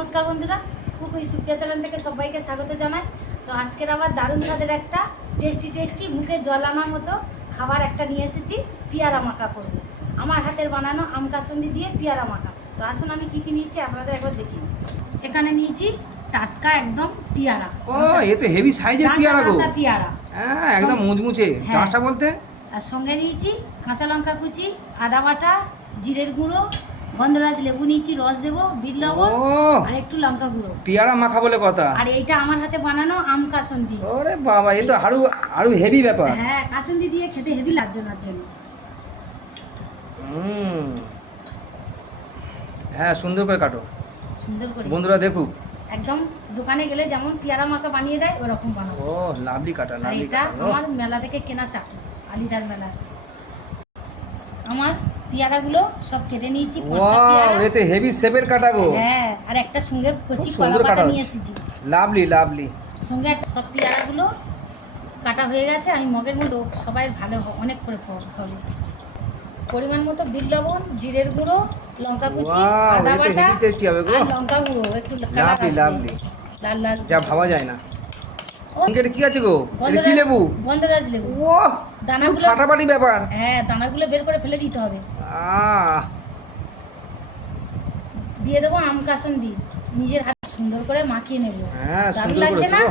নমস্কার বন্ধুরা, কুকু সুপ্রিয়া চ্যানেল থেকে সবাইকে স্বাগত জানাই। তো আজকের আবার দারুণ স্বাদের একটা টেস্টি মুখে জল আনার মতো খাবার একটা নিয়ে এসেছি। পেয়ারা মাখা করব। আমার হাতের বানানো আম কাসুন্দি দিয়ে পেয়ারা মাখা। তো আসুন আমি কী কী নিয়েছি আপনাদের একবার দেখি। এখানে নিয়েছি টাটকা একদম পেয়ারা। ও এ তো হেভি সাইজের পেয়ারা গো। পেয়ারা হ্যাঁ একদম মুচমুচে। ডাঁটা বলতে আর সঙ্গে নিয়েছি কাঁচা লঙ্কা কুচি, আদা বাটা, জিরের গুঁড়ো, গন্ধরাজ লেবু নিয়েছি, রস দেবো, বিট লবণ আর একটু লঙ্কা গুঁড়ো। পেয়ারা মাখা বলে কথা। আর এইটা আমার হাতে বানানো আম কাসুন্দি। ওরে বাবা, এ তো আরো হেভি ব্যাপার। হ্যাঁ, কাসুন্দি দিয়ে খেতে হেভি লাগজনার জন্য। হ্যাঁ সুন্দর করে কাটো, সুন্দর করে বন্ধুরা দেখুক। একদম দোকানে গেলে যেমন পেয়ারা মাখা বানিয়ে দেয় ওরকম বানাবো। ও লাভলি কাটা, আর লাভলি এটা কাটা। আমার মেলা থেকে কেনা চাকু, আলিদার মেলা। আমার পেয়ারাগুলো সব কেটে নিয়েছি, 5টা পেয়ারা। ওয়াও, এ তো হেভি শেপের কাটা গো। হ্যাঁ, আর একটা সঙ্গে কচি কলা সুন্দর পাতা কাটা নিয়ে হচ্ছে। এসেছি। Lovely lovely. সঙ্গে সব পেয়ারাগুলো কাটা হয়ে গেছে। আমি মগের মধ্যে সবাই ভালো অনেক করে হবে। পরিমাণ মতো বিট লবণ, জিরের গুঁড়ো, লঙ্কা কুচি, আদা এটা বাটা হেভি টেস্টি হবে গো। আর লঙ্কা গুঁড়ো একটু লাভলি লাভলি, লাল লাল যা ভাবা যায় না। ও এটা কি আছে গো? এটা কি লেবু? গন্ধরাজ লেবু। ও দানাগুলো ফাটাফাটি ব্যাপার। হ্যাঁ, দানাগুলো বের করে ফেলে দিতে হবে। আহ দিয়ে দেবো আম কাসুন্দি, নিজের হাতে সুন্দর করে মাখিয়ে নেব। হ্যাঁ দারুণ সুন্দর লাগছে করেছো না? গো।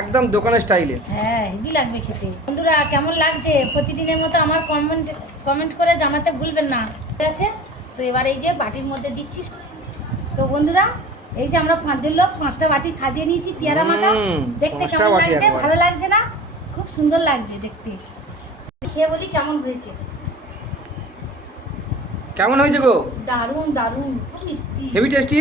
একদম দোকানের স্টাইলে। হ্যাঁ, হেভি লাগবে খেতে। বন্ধুরা কেমন লাগছে প্রতিদিনের মতো আমার কমেন্ট করে জানাতে ভুলবেন না, ঠিক আছে? তো এবার এই যে বাটির মধ্যে দিচ্ছি। তো বন্ধুরা এই যে আমরা 5জন লোক 5টা বাটি সাজিয়ে নিয়েছি পেয়ারা মাখা। দেখতে 5টা কেমন বাটি লাগছে? একবার। ভালো লাগছে না? খুব সুন্দর লাগছে দেখতে। খেয়ে বলি কেমন হয়েছে। কেমন হয়েছে গো? দারুণ দারুণ, খুব মিষ্টি। Heavy tasty.